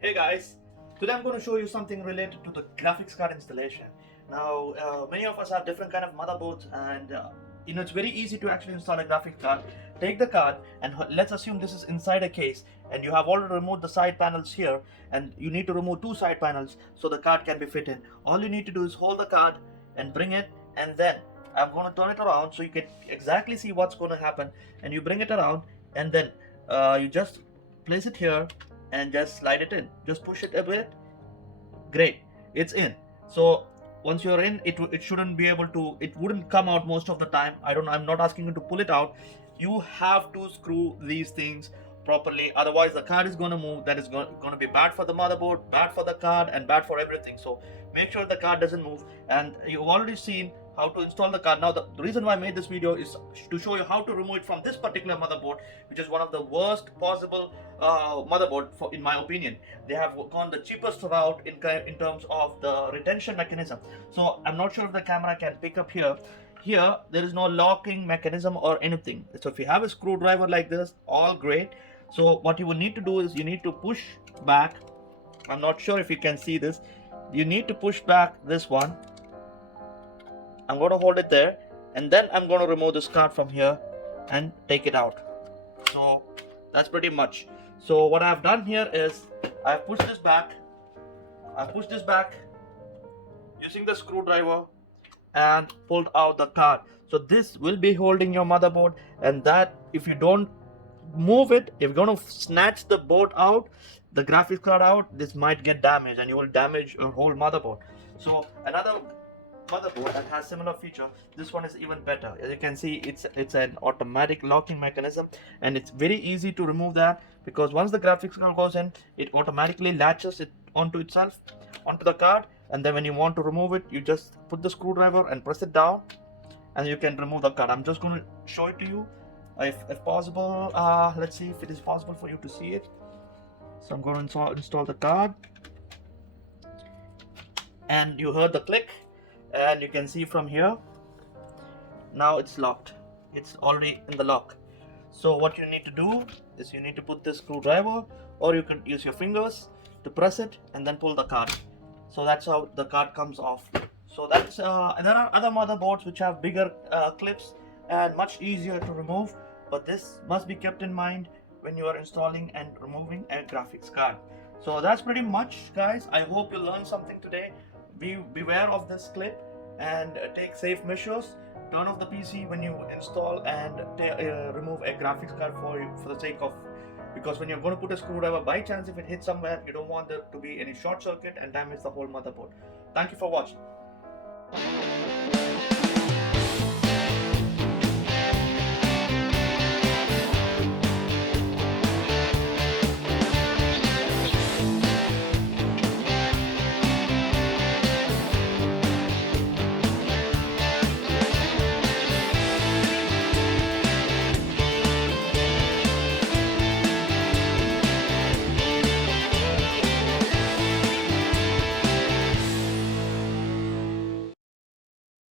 Hey guys, today I'm going to show you something related to the graphics card installation. Now, many of us have different kind of motherboards, and it's very easy to actually install a graphics card. Take the card, and let's assume this is inside a case, and you have already removed the side panels here, and you need to remove two side panels so the card can be fit in. All you need to do is hold the card and bring it, and then I'm going to turn it around so you can exactly see what's going to happen. And you bring it around, and then you just place it here and just slide it in. Just push it a bit. Great, it's in. So once you're in, it shouldn't be able to, it wouldn't come out most of the time. I'm not asking you to pull it out. You have to screw these things properly, otherwise the card is going to move. That is going to be bad for the motherboard, bad for the card, and bad for everything. So make sure the card doesn't move. And you've already seen how to install the card. Now the reason why I made this video is to show you how to remove it from this particular motherboard, which is one of the worst possible motherboard in my opinion. They have gone the cheapest route in terms of the retention mechanism. So I'm not sure if the camera can pick up here. Here there is no locking mechanism or anything. So if you have a screwdriver like this, all great. So what you will need to do is you need to push back. I'm not sure if you can see this. You need to push back this one. I'm going to hold it there, and then I'm going to remove this card from here and take it out. So that's pretty much. So what I've done here is I've pushed this back. I've pushed this back using the screwdriver and pulled out the card. So this will be holding your motherboard, and that if you don't move it, if you're going to snatch the board out, the graphics card out, this might get damaged and you will damage your whole motherboard. So another motherboard that has similar feature, this one is even better. As you can see, it's an automatic locking mechanism, and it's very easy to remove that, because once the graphics card goes in, it automatically latches it onto itself, onto the card, and then when you want to remove it, you just put the screwdriver and press it down, and you can remove the card. I'm just going to show it to you if possible. Let's see if it is possible for you to see it. So I'm going to install the card, and you heard the click, and you can see from here, now it's locked. It's already in the lock. So what you need to do is you need to put this screwdriver, or you can use your fingers to press it and then pull the card. So that's how the card comes off. So that's and there are other motherboards which have bigger clips and much easier to remove, but this must be kept in mind when you are installing and removing a graphics card. So that's pretty much, guys. I hope you learned something today. Beware of this clip and take safe measures. Turn off the PC when you install and remove a graphics card for the sake of, because when you're going to put a screwdriver, by chance if it hits somewhere, you don't want there to be any short circuit and damage the whole motherboard. Thank you for watching.